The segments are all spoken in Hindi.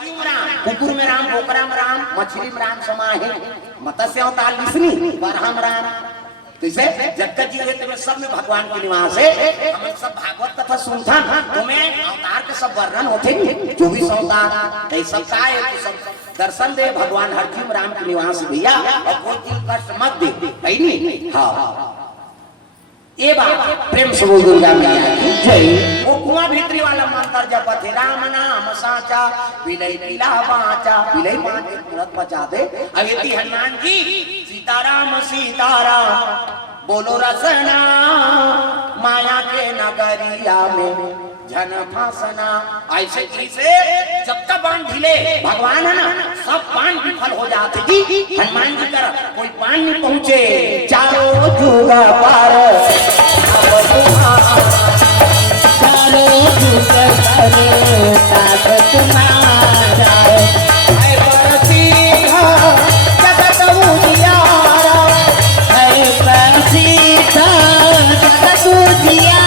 हरजीव राम, कुकुर में राम, बोकरा में राम, मछली में राम समाहे, मत्स्य अवतार लिसनी, बरहम राम। जैसे जगत जी में सब में भगवान के निवास है। हम सब भागवत कथा सुनता, तुम्हें अवतार के सब वर्णन होते, जो भी अवतार सब का है, तो सब दर्शन दे भगवान हरजीव राम के निवास भैया, और कोई दिल कष्ट मत दे, नहीं। हाँ ये बात प्रेम से बोल दुर्गा मैया की जय। वो कुआं भीतरी वाला मंत्र जपत है, राम नाम साचा विलय पीला बाचा, विलय बांचे तुरंत बचा दे। अब यदि हनुमान जी सीताराम सीताराम बोलो रसना, माया के नगरिया में जन फासना। ऐसे से जब तक बाण ढीले भगवान है ना, सब बाण विफल हो जाते जी। हनुमान जी कर कोई बाण नहीं पहुंचे, चारों जुग पार चारों जुग पार ताकत तुम्हारा है, प्रसिद्ध जगत उजियारा है, प्रसिद्ध जगत उजियारा।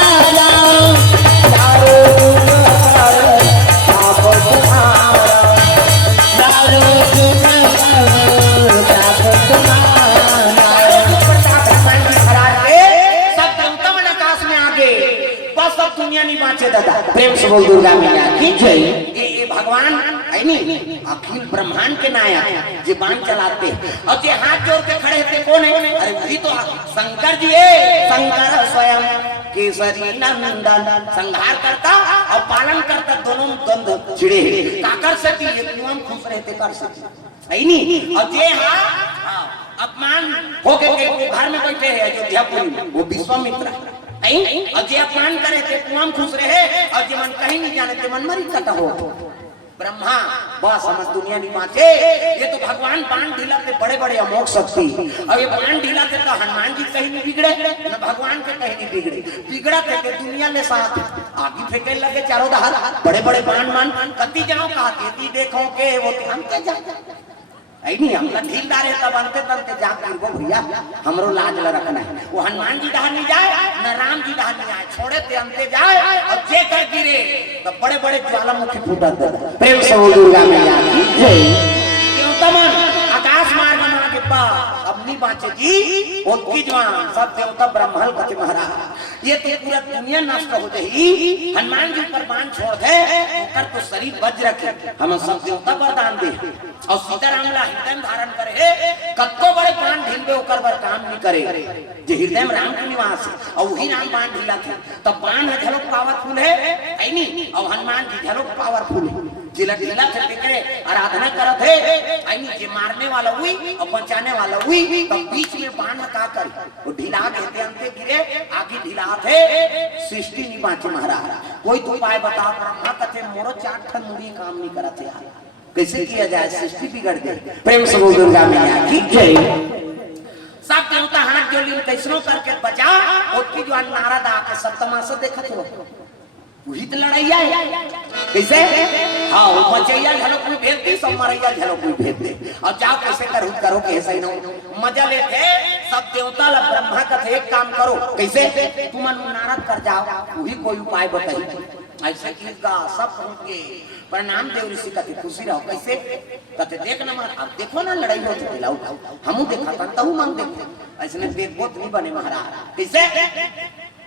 प्रेम से बोल दुर्गा मैया की जय। ये भगवान है नहीं, अखिल ब्रह्मांड के नायक जो बाण चलाते और जो हाथ जोड़ के खड़े थे कौन है? अरे वही तो शंकर जी है। शंकर स्वयं केसरी नंदन, संहार करता और पालन करता, दोनों द्वंद्व छिड़े काकर से भी एकदम खुश रहते कर सकते है नहीं। और जे हाँ अपमान हो के घर में बैठे हैं अयोध्यापुरी में, वो विश्वामित्र और जे अपमान करे थे कुआं खुश रहे, और जे मन कहीं नहीं जाने थे मन मरी कटा हो। ब्रह्मा बस समझ दुनिया नहीं बाँचे। ये तो भगवान बाण ढीला थे, बड़े बड़े अमोघ शक्ति, और ये बाण ढीला थे तो हनुमान जी कहीं नहीं बिगड़े, न भगवान के कहीं नहीं बिगड़े। बिगड़ा थे कि दुनिया ले साथ आगे फेंकने लगे चारों दहार, बड़े बड़े बाण मान कति जनों कहा देखो के वो हम के जा नहीं, हम ढीलदार है तब अंते तंते जाकर वो भैया हमरो लाज ल रखना है। वो हनुमान जी दहार नहीं जाए, न राम जी दहार नहीं जाए, छोड़े ते अंते जाए और जे कर गिरे तो बड़े बड़े ज्वालामुखी फूटा दे। प्रेम से बोल दुर्गा मैया की जय। क्यों तमन आकाश मार्ग में आगे पास अपनी बाँचे जी, उनकी जवान सब देवता ब्रह्मल कति महाराज। ये तो पूरा दुनिया नष्ट हो जाएगी। हनुमान जी पर बाण छोड़ दे कर तो शरीर बज रखे, हम सब देवता वरदान दे और सीताराम ला हृदय धारण करे, कत्तो बड़े बाण ढीलबे ओकर बर काम नहीं करे। जे हृदय में राम के निवास है और वही राम बाण ढीला थे, तब बाण झलक पावरफुल है नहीं, और हनुमान जी झलक पावरफुल है। जिला ढीला थे देखे आराधना करत है नहीं, जे मारने वाला हुई और बचाने वाला हुई, तब बीच में बाण का करे वो ढीला देते अंते गिरे, आगे ढीला थे सृष्टि नहीं बाँचे महाराज। कोई तो उपाय बताओ। ब्रह्मा कथे मोरो 4 ठन मुड़ी काम नहीं करते, कैसे किया जाए? सृष्टि बिगड़ गई। प्रेम से बोल दुर्गा मैया की जय। सब देवता हाथ जोड़ी कैसनो करके बचा, उसकी जो नारद आके सब तमाशा देखा थे, वही तो लड़ाइया है कैसे। हाँ वो बचैया झलक में भेज दी, सब मरैया झलक में भेज दे, और जाओ कैसे करो कैसे ही ना मजा लेते सब देवता ला। ब्रह्मा का एक काम करो कैसे, तुम नारद कर जाओ, वही कोई उपाय बताइए। ऐसे कीगा सब पहुंच गए, प्रणाम देव ऋषि कहते खुशी रहो कैसे कहते देख ना मार, अब देखो ना लड़ाई होती दिलाओ, हमू देखा तहु मांग देखते ऐसे देखो नहीं बने महाराज। कैसे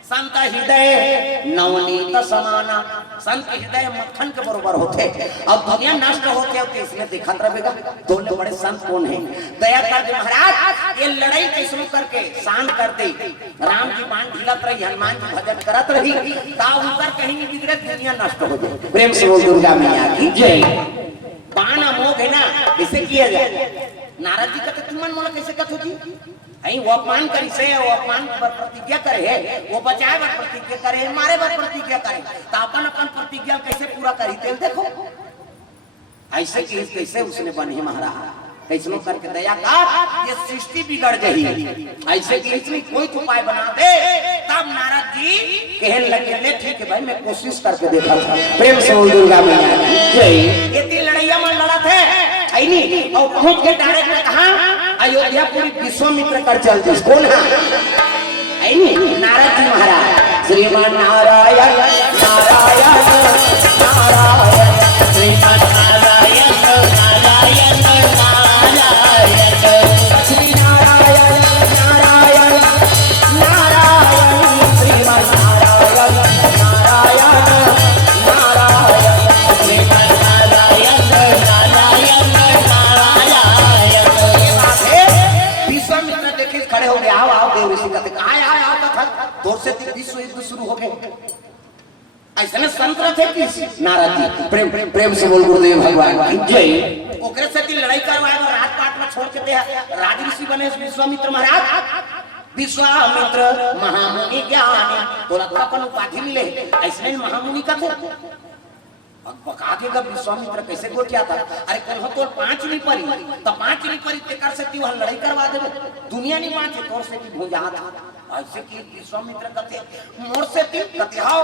संत हृदय नवनीत समाना, संत हृदय मक्खन के बरोबर होते। अब दुनिया नष्ट होते होते इसमें देखा रहेगा दोनों बड़े संत कौन है। दया कर दे महाराज, ये लड़ाई कैसे करके शांत कर दे। राम की बाण ढीलत रही, हनुमान जी भजन करत रही, ताव ऊपर कहीं नहीं बिगड़े, दुनिया नष्ट हो जाए। प्रेम से बोल दुर्गा मैया की जय। बाण अमोघ है ना, कैसे किया जाए? नारद जी कहते तुम मन कैसे कथो जी, वो अपमान करी से, वो अपमान पर प्रतिज्ञा करे, वो बचाए पर प्रतिज्ञा करे, मारे पर प्रतिज्ञा करे, तो अपन अपन प्रतिज्ञा कैसे पूरा करी तेल देखो। ऐसे कैसे उसने बने महाराज, कैसे करके दया का ये सृष्टि बिगड़ गई। ऐसे कि इसमें कोई उपाय बना दे, तब नारद जी कहने लगे ले ठीक है भाई मैं कोशिश करके देखा था। प्रेम से बोल दुर्गा मैया की जय। ये 3 लड़ाइया में लड़ा थे नहीं, और पहुंच के डायरेक्ट कहा अयोध्या पूरी विश्वामित्र कर चलते कौन है नहीं, नारद जी महाराज। श्रीमान नारायण नारायण नारायण श्रीमान नारायण श्री नारायण नारायण नारायण श्रीमन नारायण नारायण नारायण श्रीमन नारायण नारायण नारायण। विश्वामित्र देखे खड़े हो गए, आओ आओ देव ऋषि कहते आए आए आओ कथा दूर से विश्व युद्ध शुरू हो गए। ऐसे संत थे कि नारद जी प्रेम प्रेम प्रेम से बोल गुरुदेव भगवान की जय। ओकरे से लड़ाई करवाए और रात पाट में छोड़ के दे राज ऋषि बने विश्वामित्र महाराज। विश्वामित्र महामुनि ज्ञानी तोरा अपन उपाधि मिले ऐसे महामुनि का थे। आगे का विश्वामित्र कैसे गोल किया था, अरे कल हो तो 5 नहीं पड़ी तो 5 नहीं पड़ी ते कर सकती वहां लड़ाई करवा देवे दुनिया नहीं मानते तोर से की भूल जात ऐसे कि विश्वामित्र कहते मोर से ती कहते हां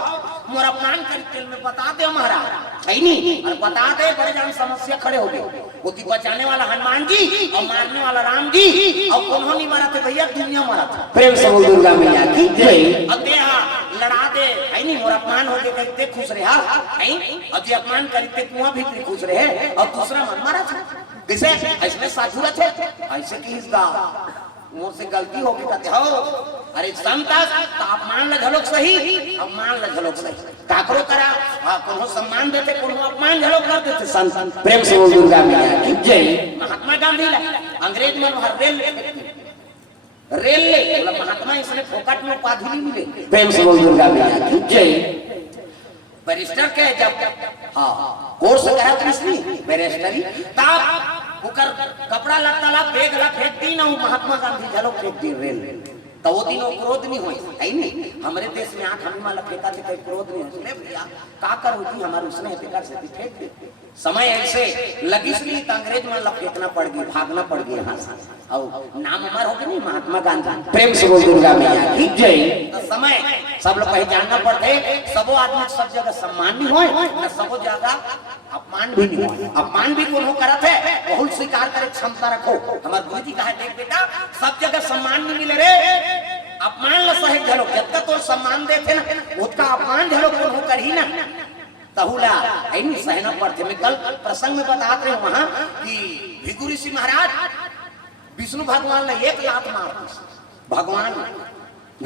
मोर अपमान करी तेल में बता दे महाराज है नहीं और बता दे बड़े जान समस्या खड़े हो गए। होती बचाने वाला हनुमान जी और मारने वाला राम जी और कौन नहीं मारा थे भैया दुनिया मारा था। प्रेम से बोल दुर्गा मैया की जय। अते हां लड़ा दे है नहीं मोर अपमान हो गए कहते खुश रहे हां है और जे अपमान करते कुआं भी खुश रहे और दूसरा मन मारा था कैसे ऐसे साधु थे ऐसे की इसका मोर से गलती हो गई कहते हो अरे संत अपमान ल झलोक सही अपमान ल झलोक सही काकरो करा कोनो सम्मान देते कोनो अपमान झलोक कर देते संत। प्रेम से बोल दुर्गा मैया की जय। महात्मा गांधी अंग्रेज मन हर रेल ले महात्मा इसने फोकट में उपाधि नहीं मिले। प्रेम से बोल दुर्गा मैया की जय। बैरिस्टर के जब कोर्स करा कृष्ण बैरिस्टरी तब ओकर कपड़ा लत्ता ला बैग ला फेंक दी ना महात्मा गांधी झलो फेंक दी रेल तो वो दिनों क्रोध नहीं होई है नहीं हमारे देश में आंख हमें माला फेंका थे कोई क्रोध नहीं है भैया का कर होती हमारे उसने फेंका से फेंक दे समय ऐसे लगी इसलिए अंग्रेज में फेंकना पड़ गई भागना पड़ गई यहाँ से और नाम अमर हो गया नहीं महात्मा गांधी। प्रेम से बोल दुर्गा मैया की जय। समय सब लोग पहचानना पड़ते सबो आदमी सब जगह सम्मान नहीं होए न सबो जगह अपमान भी नहीं होए। अपमान भी कौन हो करत है बहुत स्वीकार करे क्षमता रखो। हमारे गुरु जी कहा देख बेटा सब जगह सम्मान नहीं मिले रे अपमान ल सहे झलो जब तक तो सम्मान देते ना उसका अपमान झलो कौन हो कर ही ना तहुला ऐनी सहना पड़ते। मैं कल प्रसंग में बताते रहे वहां कि भिखु ऋषि महाराज विष्णु भगवान ने 1 लात मार दी भगवान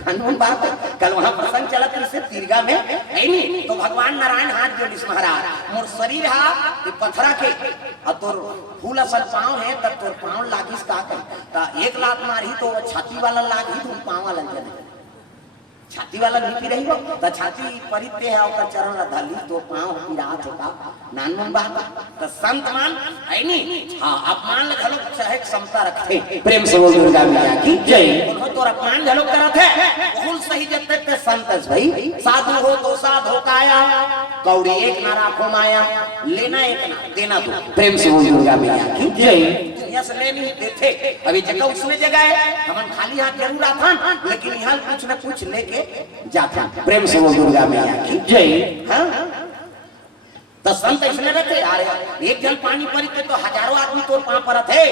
हनुमान बात कल वहां प्रसंग चला से तीरगा में है नहीं तो भगवान नारायण हाथ जोड़िस महाराज मोर शरीर हा पत्थरा के और तोर फूल असल पांव है तब तोर पांव लागिस का कर 1 लात मारी तो छाती वाला लागी तो पांव वाला चले छाती वाला नहीं रही हो तो छाती परिते है और चरण धली तो पांव पिरात होता नानमन बात तो संत मान है नहीं हां अपमान झलो चाहे क्षमता रखते। प्रेम से बोल दुर्गा मैया की जय। उन्हों तो अपमान झलो करत है फूल सही जते ते संत भाई साधु हो तो साधु काया कौड़ी एक ना राखो माया लेना एक ना देना दो। प्रेम से बोल दुर्गा मैया की जय। दुनिया से ले नहीं देते अभी जगह उसमें जगह है हम खाली हाथ जरूर आता लेकिन यहाँ कुछ न कुछ लेके जाता। प्रेम से बोल दुर्गा मैया की जय। हाँ तो संत इसने रहते यार एक जल पानी परी तो हजारों आदमी तोर पांव परत है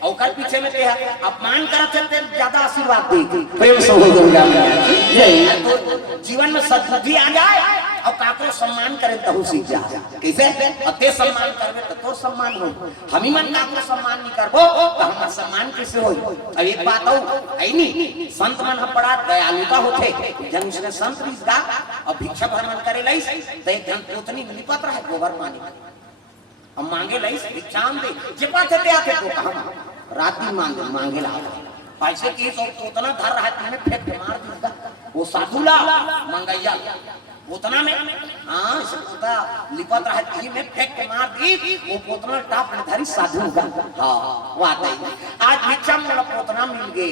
और कर पीछे में ते अपमान करत है ज्यादा आशीर्वाद दे। प्रेम से बोल दुर्गा मैया की जय। तो जीवन में सद्बुद्धि आ जाए और काको सम्मान करे तहु सीख जा कैसे अते सम्मान करबे तो तोर सम्मान हो हम ही मन काको सम्मान नहीं करबो तो हमर सम्मान कैसे होई। अब एक बात हो है नहीं संत मन बड़ा दयालुता होते जन उसने संत रीसगा और भिक्षा भ्रमण करे लई तो एक जन उतनी लिपत रहे गोबर पानी अब मांगे लई भिक्षा दे जेपा थे आके तो हम राती मांगे ला ऐसे की तो उतना धर रहा है तुम्हें फेंक के मार दूंगा वो साधुला मंगैया पोतना में हाँ पोता लिपत रहा थी में फेंक के मार दी वो पोतना टाप धारी साधु का हाँ वो आता है आज भिक्षा में पोतना मिल गए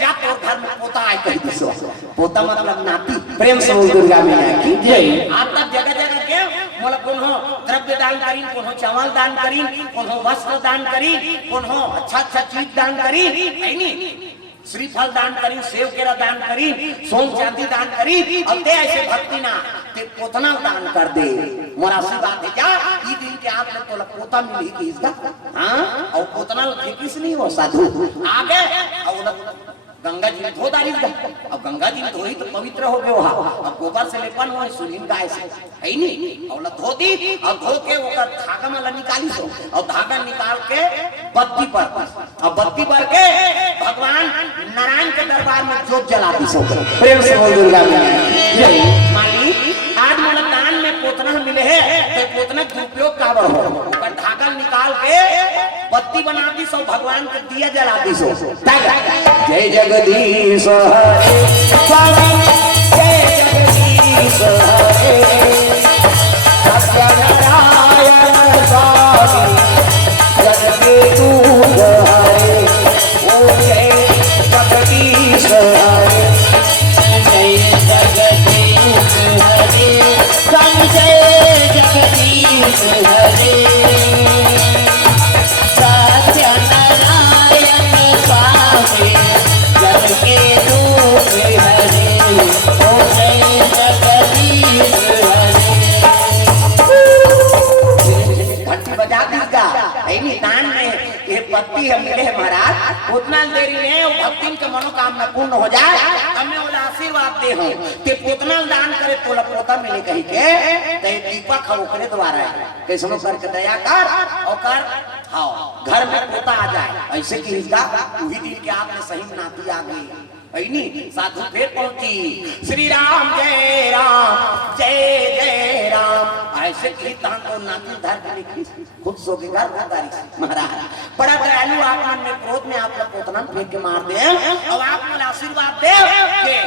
जा तो घर में पोता आए कहीं दिसो पोता मतलब नाती। प्रेम से बोल दुर्गा मैया की जय। आप तक जगह जगह के मोला कोनो द्रव्य दान करी कोनो चावल दान करी कोनो वस्त्र दान करी कोनो अच्छा चीज दान करी है नी श्रीफल दान करी सेव केरा दान करी सोन चांदी दान करी अब ते ऐसे भक्ति ना ते पोतना दान कर दे मोरा आशीर्वाद है क्या ई दिन के आप ने तो पोता मिली की इसका हां और पोतना किस नहीं हो साधु आगे और गंगा जी में धो डाली अब गंगा जी में धोई तो पवित्र हो गए वहां अब गोबर से लेपन हो सुनील गाय से है नहीं और धो दी और धो के ओकर धागा में निकाली सो और धागा निकाल के बत्ती पर अब बत्ती पर के भगवान नारायण के दरबार में जोत जला दी सो प्रेम से बोल दुर्गा जय मालिक आज मोला दान में पोतना मिले है तो पोतना के उपयोग काबर हो ओकर धागा निकाल के बत्ती बना दी सो भगवान के दिया जला दी सो जय जगदीश हरे स्वामी जय जगदीश हरे सत्यनारायण स्वामी जगते दूत हरे ओ जय जगदीश हरे जय जगदीश हरे स्वामी जय जगदीश हरे दान में ये पत्ती हम मिले है महाराज उतना देरी में वो भक्ति के मनोकामना पूर्ण हो जाए हमें वो आशीर्वाद दे हो कि उतना दान करे तोला पोता मिले कहीं के ते दीपक हम ओकरे द्वारा कैसनो करके दया कर और कर हाँ घर में पोता आ जाए ऐसे की इसका वही दिन के आपने सही नाती आ गई ऐनी साधु फिर पहुंची श्री राम जय राम ऐसे की तान तो नाती धर के लिखी खुद सो के घर उतारी महाराज बड़ा दयालु आप मन में क्रोध में आप लोग पोतना फेंक के मार दे और आप मन आशीर्वाद दे के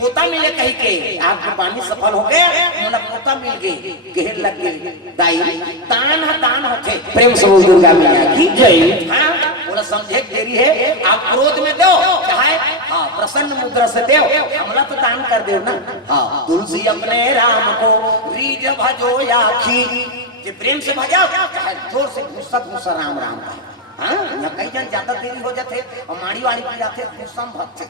पोता मिले कहीं के आपके पानी सफल हो गए मतलब पोता मिल गए घेर लग गए दान होते प्रेम से बोल दुर्गा मैया की जय हां बोला समझे देरी है आप क्रोध में दो चाहे हां प्रसन्न मुद्रा से दो हमला तो दान कर दो ना हां तुलसी अपने राम को रीज भजो याखी जे प्रेम से भजा चाहे जोर से गुस्सा राम राम का हां या कई जन ज्यादा देरी हो जाते और माड़ी वाली पी जाते गुस्सा में भगते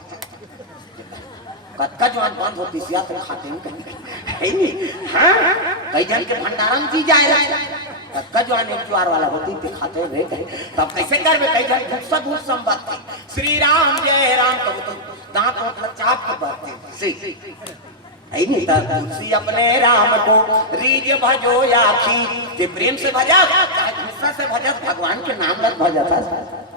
कत्का जवान बंद होती सिया तो खाते है नहीं हां कई जन के भंडारा में जी जाए रहे कत्का जवान एक ज्वार वाला होती ते खाते रह गए तब कैसे करबे कई जन गुस्सा बात श्री राम जय राम कहो तो दांत मतलब चाप के बात से है नहीं तुलसी अपने राम को रीज भजो याखी जे प्रेम से भजा गुस्सा से भजा भगवान के नाम लग भजा था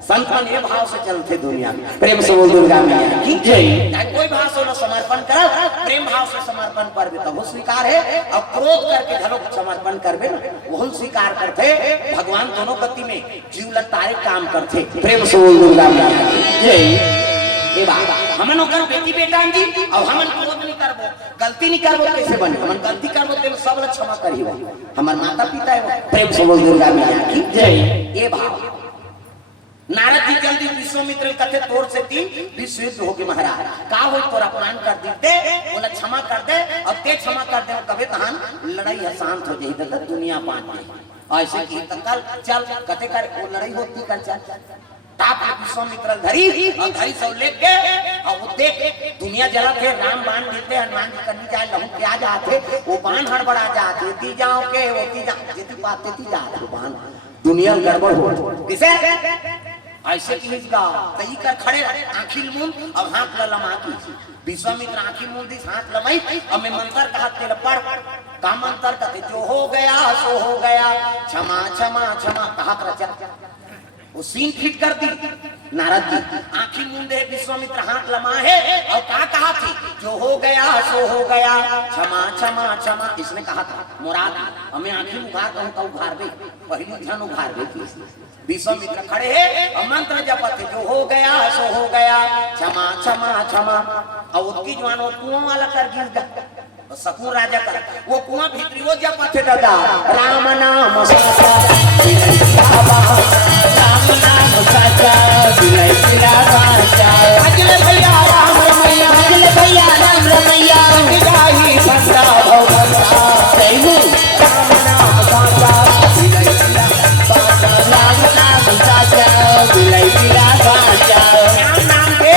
संतन ये भाव से चलते दुनिया में प्रेम से बोल दुर्गा मैया की जय कोई भाव से न समर्पण कर प्रेम भाव से समर्पण करबे तो वो स्वीकार है अब क्रोध करके धरो समर्पण करबे वो स्वीकार करते भगवान दोनों गति में जीव लतारे काम करते प्रेम से बोल दुर्गा मैया की जय ए बाबा हमन ओकर बेटी बेटा जी अब हमन क्रोध नहीं करबो गलती नहीं करबो कैसे बने हमन गलती करबो ते सब ल क्षमा करियो हमर माता पिता है प्रेम से बोल दुर्गा मैया की जय ए भाव नारद जी जल्दी विश्वामित्र कथे तोर से तीन विश्व युद्ध हो गए महाराज का हो तोरा अपमान कर देते बोला क्षमा कर दे अब ते क्षमा कर दे कभी तहान लड़ाई शांत हो जाए तो दुनिया बांट दे ऐसे की कल चल कथे कर वो लड़ाई होती कर चल ताप विश्वामित्र धरी और धरी सब लेके और वो देख दुनिया जला के राम बाण देते हनुमान जी करनी चाहे लहू क्या जाते वो बाण हड़बड़ा जाते ती जाओ के वो ती जा जेती पाते ती जाते बाण दुनिया गड़बड़ हो किसे ऐसे की इसका तई कर खड़े आंखिल मुंद अब हाथ ललमा की विश्वामित्र आंखी मुंदी हाथ लमाई अब मैं मंत्र का हाथ तेल पढ़ का मंत्र कहते जो हो गया सो हो गया क्षमा क्षमा क्षमा कहा रचा वो सीन फिट कर दी नारद जी आंखी मुंदे विश्वामित्र हाथ लमा है और कहा थी जो हो गया सो हो गया क्षमा क्षमा क्षमा इसने कहा था मुराद हमें आंखी उघार कहूं तो उघार गई पहली ध्यान उघार गई विश्वामित्र खड़े हैं और मंत्र जपते जो हो गया सो हो गया क्षमा क्षमा क्षमा और उसकी जवान वो कुआं वाला कर गिर गया सकूर राजा का वो कुआं भीतरी वो जपते दादा राम नाम साचा राम नाम साचा बिलाई पिला बाचा अजले भैया राम रमैया अजले भैया राम रमैया जाही बंदा भवता सही राम नाम साचा बिलाई पिला बाचा राम नाम साचा बिलाई पिला बाचा राम नाम के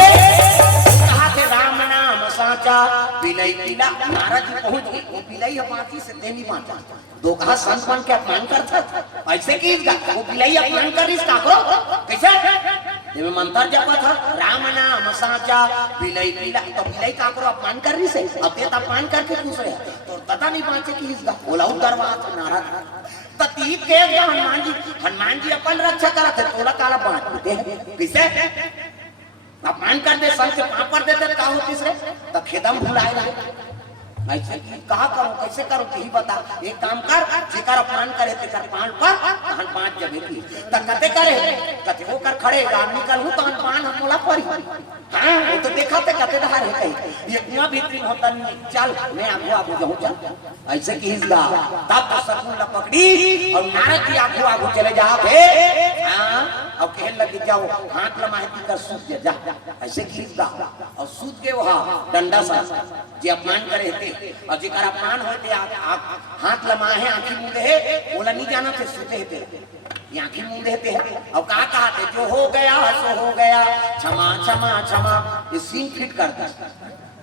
कहा थे राम नाम साचा बिलाई पिला नारद जी पहुंच गए वो बिलाई पाती से देनी बाचा दो कहा संत बन के अपमान करता ऐसे की वो बिलाई अपमान कर इसका करो कैसे जेमे मंत्र जपा था राम नाम साचा बिलई बिला तो बिलई का करो अपमान कर रही से अब ते अपमान करके पूछ रहे तो पता नहीं बाँचे की इसका बोला दरवाज नाराज तती के हनुमान जी अपन रक्षा करा थे तोला काला बांट देते किसे अपमान कर दे संत पापड़ देते का हो तीसरे तो खेदम भुलाए ऐसे कहा करो कैसे करो यही बता एक काम कर जेकर अपमान करे तेकर पान पर हन पांच जगह की त कते करे कते वो कर खड़े गाम निकल हूं तो हन पान हम मोला पड़ी हां वो तो देखा ते कते धार है कहीं ये कुआं भीतरी होता नहीं चल मैं आगू आगू जाऊं चल ऐसे की हिस्सा तब तो सकून ला पकड़ी और नारद जी आगू आगू चले जाओ बे हां अब कहने लगी जाओ हाथ लमाहती कर सूत जा ऐसे की हिस्सा और सूत के वहां डंडा सा जे अपमान करे थे और जेकर अपमान होते हाथ लमाहे आंखी मुंदे है बोला नहीं जाना थे सूते थे आंखी मुंदे थे और कहा थे जो हो गया सो हो गया क्षमा क्षमा क्षमा ये सीन फिट करता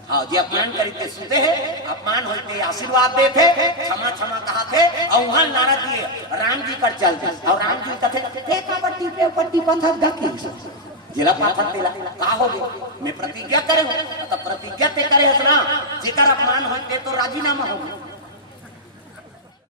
हाँ जे अपमान करते सूते है अपमान होते आशीर्वाद देते क्षमा क्षमा कहा थे और वहां नारद जी राम जी कर चलते और राम जी कहते पट्टी पे पट्टी पत्थर ढकी जिला पाथर दिला का हो गए मैं प्रतिज्ञा करे तो प्रतिज्ञा ते करे हसना जेकर अपमान होते तो राजीनामा हो